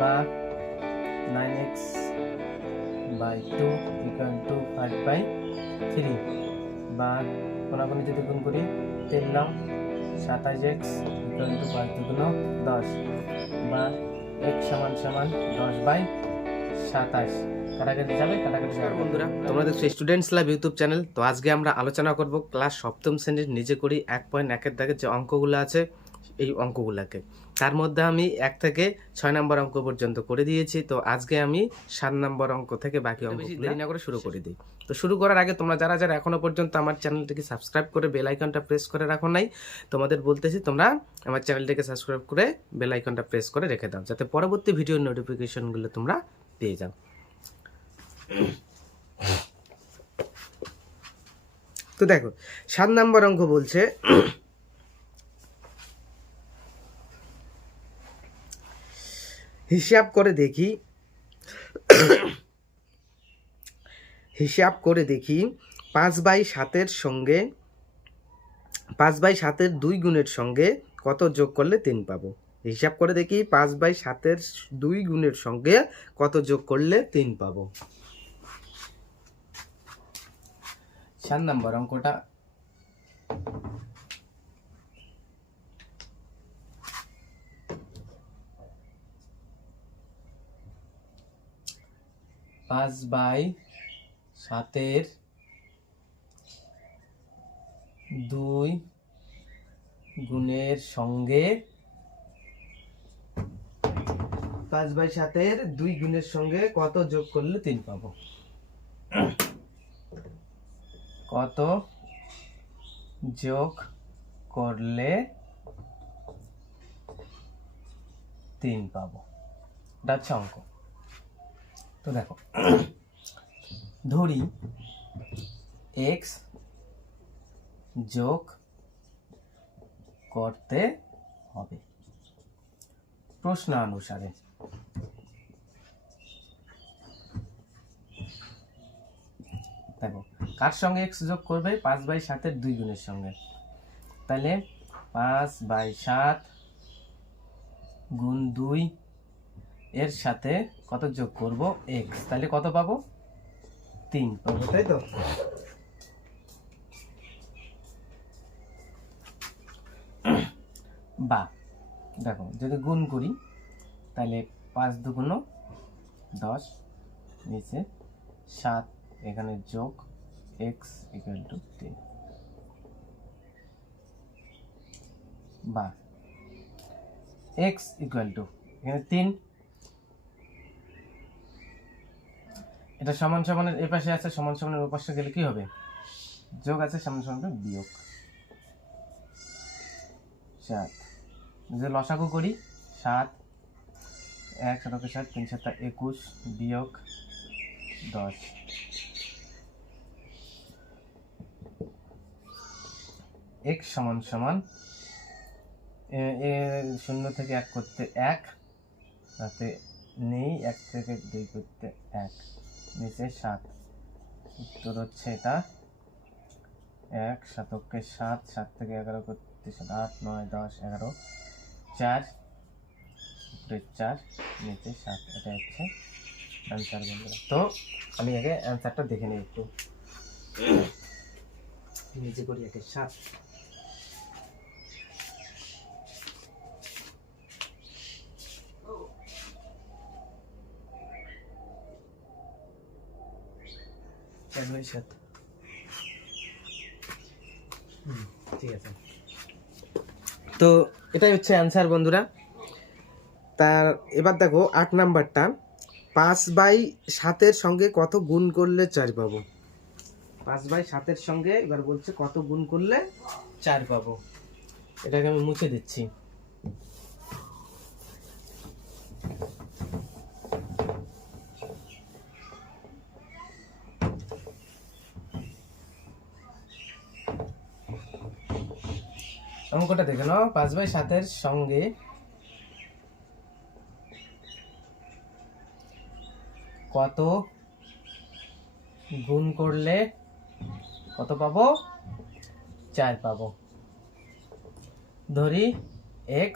বা 9x by 2 equal to 5/3 বা কোনাকুনি যদি গুণ করি 3 9 27x ইকুয়াল টু 5 2 10 বা x সমান সমান 10/27 কাটাকাটি যাবে কাটাকাটি যাবে। বন্ধুরা, তোমরা দেখছো স্টুডেন্টস লাইভ ইউটিউব চ্যানেল। তো আজকে আমরা আলোচনা করব ক্লাস সপ্তম শ্রেণীর নিজে করি 1.1 দাগের যে অঙ্কগুলো আছে এই অঙ্কগুলোকে। তার মধ্যে আমি 1 থেকে 6 নম্বর অঙ্ক পর্যন্ত করে দিয়েছি। তো আজকে আমি 7 নম্বর অঙ্ক থেকে বাকি অঙ্কগুলো দেরি না করে শুরু করে দিই। তো শুরু করার আগে তোমরা যারা যারা এখনো পর্যন্ত আমার চ্যানেলটিকে সাবস্ক্রাইব করে বেল আইকনটা প্রেস করে রাখো নাই, তোমাদের বলতেছি তোমরা আমার চ্যানেলটিকে সাবস্ক্রাইব করে বেল আইকনটা প্রেস করে রেখে দাও, যাতে পরবর্তী ভিডিওর নোটিফিকেশনগুলো তোমরা পেয়ে যাও। তো দেখো 7 নম্বর অঙ্ক বলছে হিসাব করে দেখি 5/7 সঙ্গে 5/7 2 গুণের সঙ্গে কত যোগ করলে 3 পাবো। হিসাব করে দেখি 5/7 2 গুণের সঙ্গে কত যোগ করলে 3 পাবো। 7 নম্বর অঙ্কটা পাঁচ বাই সাতের 2 গুণের সঙ্গে 5/7 2 গুণের সঙ্গে কত যোগ করলে 3 পাবো। কত যোগ করলে 3 পাবো, এটা হচ্ছে অঙ্ক। তো দেখো ধরি x যোগ করতে হবে প্রশ্ন অনুসারে। দেখো কার সঙ্গে x যোগ করবে? 5/7 2 গুণের সঙ্গে। তাহলে 5/7 গুণ 2 এর সাথে কত যোগ করব? x। তাহলে কত পাবো? 3 পাবো, তাই তো? বা দেখো যদি গুণ করি তাহলে 5 2 10 নিচে 7 এখানে যোগ x ইকুয়াল টু 3 বা x ইকুয়াল টু এখানে 3, এটা সমান সমানের এই পাশে আছে, সমান সমানের ওই পাশে গেলে কি হবে? যোগ আছে, সমান সমানের বিয়োগ 7। যদি লসাগু করি 7 1 7 7 3 7 21 বিয়োগ 10, x সমান সমান 0 থেকে 1 করতে 1, তাতে নেই 1 থেকে 2 করতে 1, নিচে 7। উত্তর হচ্ছে এটা 1 7 7 7 থেকে 11 করতে 8 9 10 11 4 উপরে 4 নিচে 7, এটা হচ্ছে অ্যান্সার বন্ধুরা। তো আমি আগে অ্যান্সারটা দেখে নিই একটু। নিজে করি একে 7। ঠিক আছে, তো এটাই হচ্ছে অ্যান্সার বন্ধুরা। তার এবার দেখো 8 নাম্বারটা 5/7 সঙ্গে কত গুণ করলে 4 পাবো। 5/7 সঙ্গে এবার বলছে কত গুণ করলে 4 পাবো। এটাকে আমি মুছে দিচ্ছি। অঙ্কটা দেখে নাও, 5/7 সঙ্গে কত গুণ করলে কত পাবো? 4 পাবো। ধরি x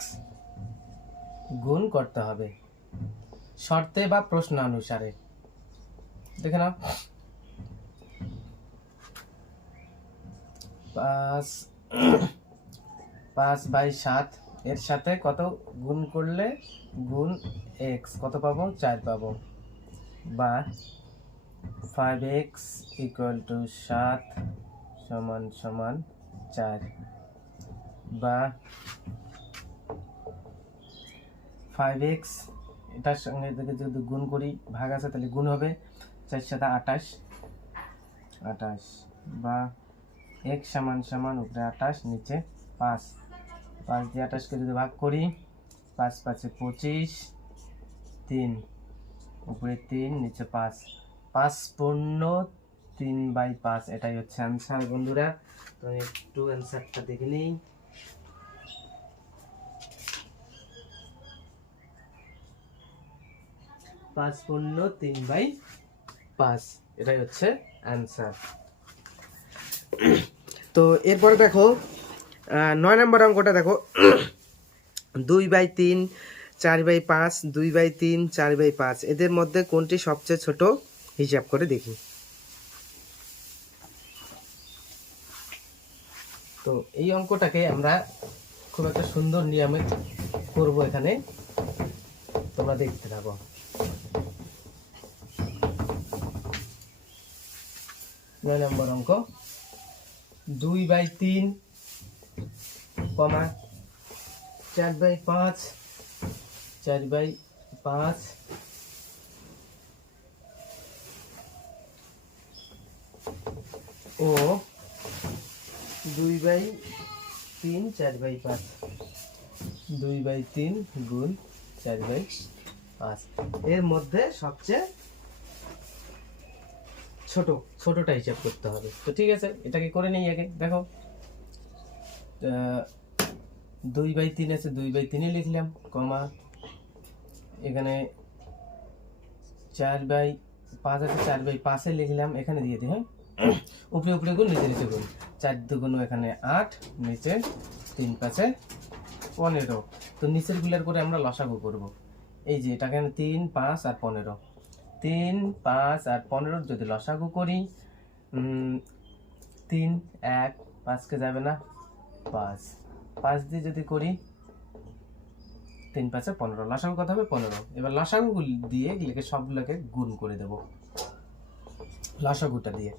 গুণ করতে হবে শর্তে বা প্রশ্ন অনুসারে। দেখে নাও, 5/7 এর সাথে কত গুণ করলে গুণ x কত পাবো, 4 পাবো, বা 5x = 7 = 4, বা 5x এটার সঙ্গে যদি গুণ করি, ভাগ আছে তাহলে গুণ হবে, 4 × 7 = 28, বা x = উপরে 28 নিচে 5, 5 দিয়ে 28 কে যদি ভাগ করি, 5 × 5 = 25, 3 উপরে 3 নিচে 5, 5 পূর্ণ 3/5, এটাই হচ্ছে আনসার বন্ধুরা। তো একটু অ্যান্সারটা দেখে নিই। পাঁচ পূর্ণ 3/5, এটাই হচ্ছে অ্যান্সার। তো এরপরে দেখো 9 নম্বর অঙ্কটা দেখো, 2/3, 4/5, 2/3, 4/5 এদের মধ্যে কোনটি সবচেয়ে ছোট হিসাব করে দেখি। তো এই অঙ্কটাকে আমরা খুব একটা সুন্দর নিয়মে করব, এখানে তোমরা দেখতে থাকো। 9 নম্বর অঙ্ক, 2/3, 4/5, 4/5 ও 2/3, 4/5, 2/3 গুণ 4/5 এর মধ্যে সবচেয়ে ছোটটা হিসাব করতে হবে। তো ঠিক আছে, এটাকে করে নেই আগে। দেখো 2/3 আছে, 2/3 লিখলাম, কমা এখানে 4/5 আছে, 4/5 লিখলাম, এখানে দিয়ে দিই। হ্যাঁ, উপরে উপরে গুণ, নিচে নিচে গুণ, 4 2 এখানে 8, নিচে 3 5 15। তো নিচের গুলার করে আমরা লসাগু করব। এই যে এটা এখানে 3 5 আর 15, 3 5 আর 15 যদি লসাগু করি, 3 1 5 কে যাবে না, 5 দিয়ে যদি করি, 3 5 15, লসাগু কত হবে, 15। এবার লসাগু দিয়ে এগুলোকে সবগুলোকে গুণ করে দেব, লসাগুটা দিয়ে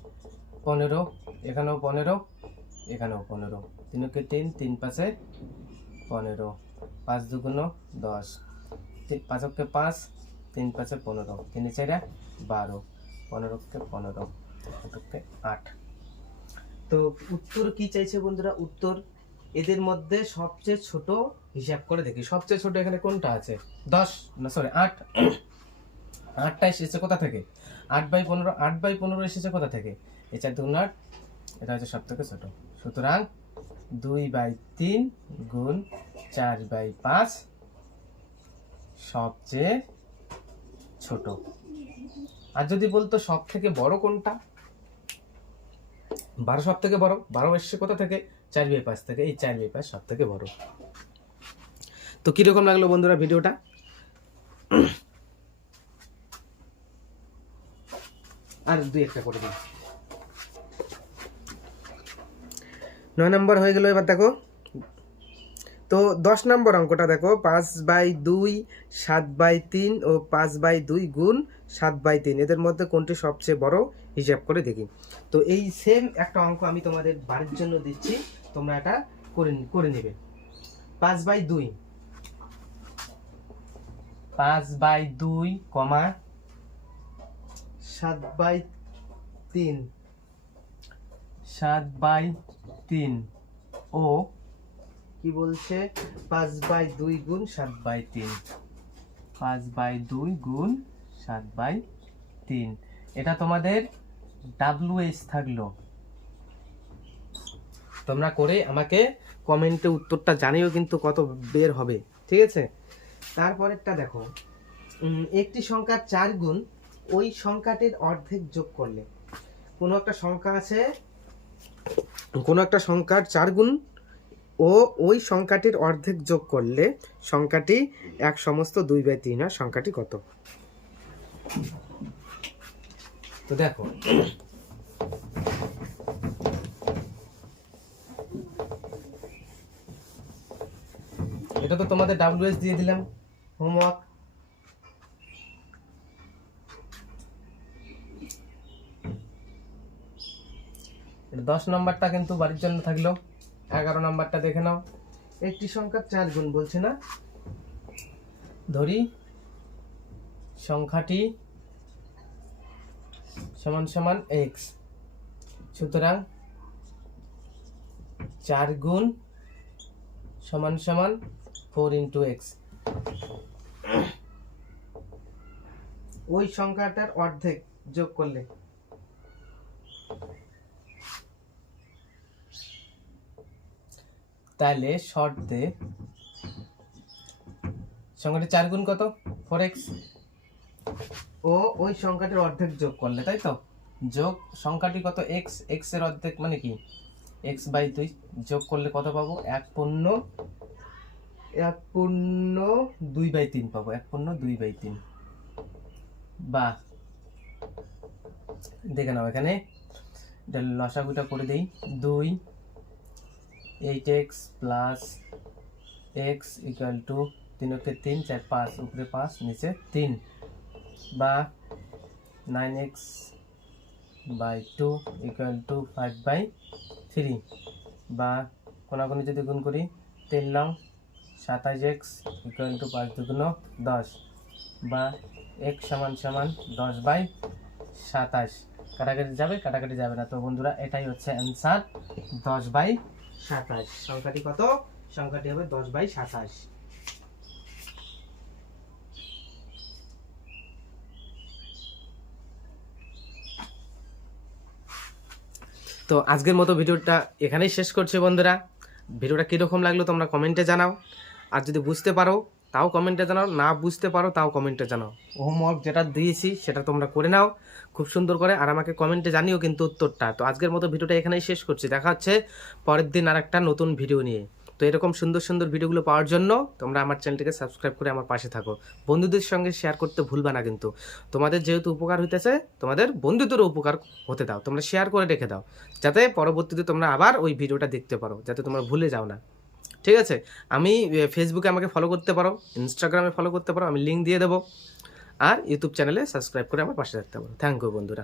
15, এখানেও 15, এখানেও 15, 3 কে 3, 3 5 15, 5 2 10, 5 কে 5, 3 5 15, 3 4 12, 15 কে 15, 8 কে 8। তো উত্তর কি চাইছে বন্ধুরা? উত্তর এদের মধ্যে সবচেয়ে ছোট হিসাব করে দেখি। সবচেয়ে ছোট এখানে কোনটা আছে? 8 8টা এসেছে কোথা থেকে? 8/15, 8/15 এসেছে কোথা থেকে? এই 4 2 8, এটা হচ্ছে সব থেকে ছোট। সুতরাং 2/3 গুণ 4/5 সবচেয়ে ছোট। আর যদি বলতো সব থেকে বড় কোনটা, 12 সব থেকে বড়, 12 এসছে কোথা থেকে? 4/5 থেকে, এই 4/5 সব থেকে বড়। তো কিরকম লাগলো বন্ধুরা ভিডিওটা? আর 2-1টা করে দিন। 9 নম্বর হয়ে গেল। এবার দেখো তো 10 নম্বর অঙ্কটা দেখো, 5/2, 7/3 ও 5/2 গুণ 7/3 এদের মধ্যে কোনটি সবচেয়ে বড় হিসাব করে দেখি। তো এই সেম একটা অঙ্ক আমি তোমাদের বাড়ির জন্য দিচ্ছি, তোমরা এটা করে নেবে। 5/2, 5/2, 7/3, 7/3 ও কি বলছে, 5/2 গুণ 7/3, 5/2 গুণ 7/3। এটা তোমাদের WH থাকলো। তোমরা করে আমাকে কমেন্টে উত্তরটা জানিও কিন্তু কত বের হবে, ঠিক আছে? তারপরেরটা দেখো, একটি সংখ্যার 4 গুণ ওই সংখ্যাটির অর্ধেক যোগ করলে। কোনো একটা সংখ্যা আছে, কোনো একটা সংখ্যার 4 গুণ ও ওই সংখ্যাটির অর্ধেক যোগ করলে সংখ্যাটি 1/2/3 হয়, সংখ্যাটি কত? তো দেখো এটা তো তোমাদের WS দিয়ে দিলাম হোমওয়ার্ক। এটা 10 নম্বরটা কিন্তু বাড়ির জন্য থাকলো। 11 নম্বরটা দেখে নাও। একটি সংখ্যার 4 গুণ বলছে না, ধরি সংখ্যাটি সমান সমান x, সুতরাং 4 গুণ সমান সমান 4 × x। ওই সংখ্যাটার অর্ধেক যোগ করলে তাহলে শর্তে সংখ্যাটি 4 গুণ কত? 4x। ও ওই সংখ্যাটির অর্ধেক যোগ করলে, তাই তো, যোগ সংখ্যাটি কত? x, x এর অর্ধেক মানে কি x/2, যোগ করলে কত পাবো? 1/2/3 পাবো, 1/2/3। বা দেখে নাও এখানে লসাগুটা করে দেই। 2 8x plus x equal to 3 × 3 4 5, উপরে 5 নিচে 3, বা 9x/2 ইকুয়াল টু 5/3, বা কোনাকুনি যদি গুণ করি 3 9 27x ইকুয়াল টু 5 2 10, বা x সমান সমান 10/27। কাটাকাটি যাবে? কাটাকাটি যাবে না। তো বন্ধুরা এটাই হচ্ছে অ্যান্সার, 10/27। সংখ্যাটি কত? সংখ্যাটি হবে 10/27। তো আজকের মতো ভিডিওটা এখানেই শেষ করছি বন্ধুরা। ভিডিওটা কীরকম লাগলো তোমরা কমেন্টে জানাও, আর যদি বুঝতে পারো তাও কমেন্টে জানাও, না বুঝতে পারো তাও কমেন্টে জানাও। হোমওয়ার্ক যেটা দিয়েছি সেটা তোমরা করে নাও খুব সুন্দর করে, আর আমাকে কমেন্টে জানিও কিন্তু উত্তরটা। তো আজকের মতো ভিডিওটা এখানেই শেষ করছি, দেখা হচ্ছে পরের দিন আর একটা নতুন ভিডিও নিয়ে। তো এরকম সুন্দর সুন্দর ভিডিওগুলো পাওয়ার জন্য তোমরা আমার চ্যানেলটিকে সাবস্ক্রাইব করে আমার পাশে থাকো। বন্ধুদের সঙ্গে শেয়ার করতে ভুলবা না কিন্তু। তোমাদের যেহেতু উপকার হইতেছে, তোমাদের বন্ধুদেরও উপকার হতে দাও, তোমরা শেয়ার করে রেখে দাও, যাতে পরবর্তীতে তোমরা আবার ওই ভিডিওটা দেখতে পারো, যাতে তোমরা ভুলে যাও না। ঠিক আছে? আমি ফেসবুকে আমাকে ফলো করতে পারো, ইনস্টাগ্রামে ফলো করতে পারো, আমি লিঙ্ক দিয়ে দেবো, আর ইউটিউব চ্যানেলে সাবস্ক্রাইব করে আমার পাশে থাকতে পারো। থ্যাংক ইউ বন্ধুরা।